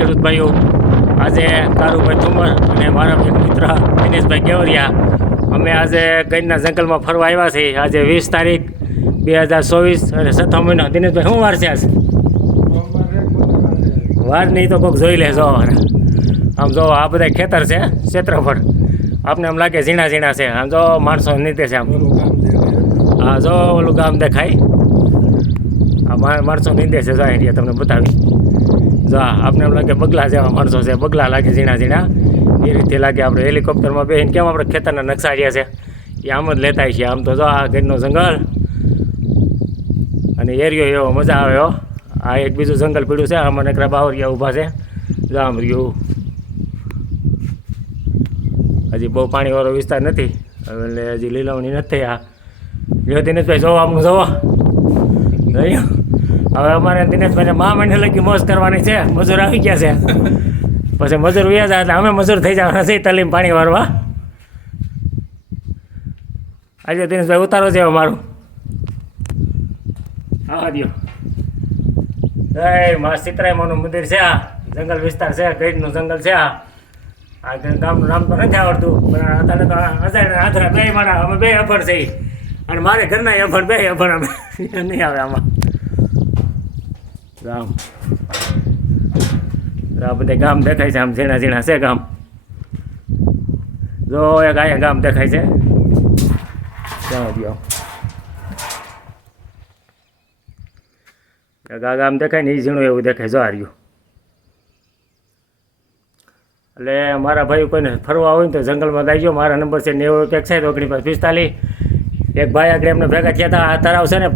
ખેડૂત ભાઈઓ, આજે કારુભાઈ ઠુમર અને મારા એક મિત્ર દિનેશભાઈ કેવરિયા અમે આજે ગઈરના જંગલમાં ફરવા આવ્યા છીએ. આજે 20 તારીખ 2024 અને 7મો મહિનો. દિનેશભાઈ શું વાર છે આજ? વાર નહીં તો કોઈક જોઈ લેજો. આમ જો આ બધા ખેતર છે, ક્ષેત્રફળ આપને આમ લાગે ઝીણા ઝીણા છે. આમ જો માણસો નીચે છે. આમ હા જો ઓલું ગામ દેખાય, આ માણસો નીંદે છે. જો એરિયા તમને બતાવી. જો આપને એમ લાગે બગલા જેવા માણસો છે, બગલા લાગે ઝીણા ઝીણા એ રીતે લાગે. આપણે હેલિકોપ્ટરમાં બેસીને કેમ આપણે ખેતરના નકશા રહ્યા છે એ આમ જ લેતા છીએ. આમ તો જો આ ગીરનો જંગલ અને એરિયો એવો મજા આવે હો. આ એક બીજું જંગલ પીડ્યું છે, આમાં નકરા બાવરિયા ઊભા છે. જો આમ રહ્યું, હજી બહુ પાણીવાળો વિસ્તાર નથી એટલે હજી લીલવણી નથી. આ જો દિનેશભાઈ જોવો, આમનું જોવો. હવે અમારે દિનેશભાઈને મા મહિને લગી મોજ કરવાની છે. મજૂર આવી ગયા છે, પછી મજૂર વ્યા જાય એટલે અમે મજૂર થઈ જવાના છે તાલીમ પાણી વાળવા. આજે દિનેશભાઈ ઉતારો છે અમારું. હા દો. મા સીતરાયમાનું મંદિર છે. આ જંગલ વિસ્તાર છે, ગઈડનું જંગલ છે. આ ગામનું નામ તો નથી આવડતું, પણ અત્યારે તો અજાણ્યા હાથરા બે મારા અમે બે અભણ છે. અને મારે ઘરના અભણ બે અભણ અમે નહીં આવે આમાં. ગામ આ બધા ગામ દેખાય છે, આમ ઝીણા ઝીણા છે ગામ. જો એક અહીંયા ગામ દેખાય છે. જવા દો. આ ગામ દેખાય ને એ ઝીણું એવું દેખાય. જો હાર્યું એટલે મારા ભાઈ કોઈને ફરવા હોય ને તો જંગલમાં આવી ગયો. મારા નંબર છે 91 145. એક ભાઈ આગળ એમને ભેગા થયા હતા. આ તળાવ છે ને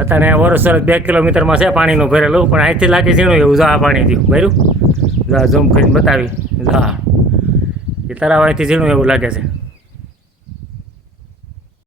અત્યારે વર્ષ 2 કિલોમીટરમાં છે પાણીનું ભરેલું, પણ અહીંથી લાગે ઝીણું એવું. જો આ પાણી થયું ભર્યું. જો ઝૂમ કરીને બતાવી. જો એ તળાવ અહીંથી ઝીણું એવું લાગે છે.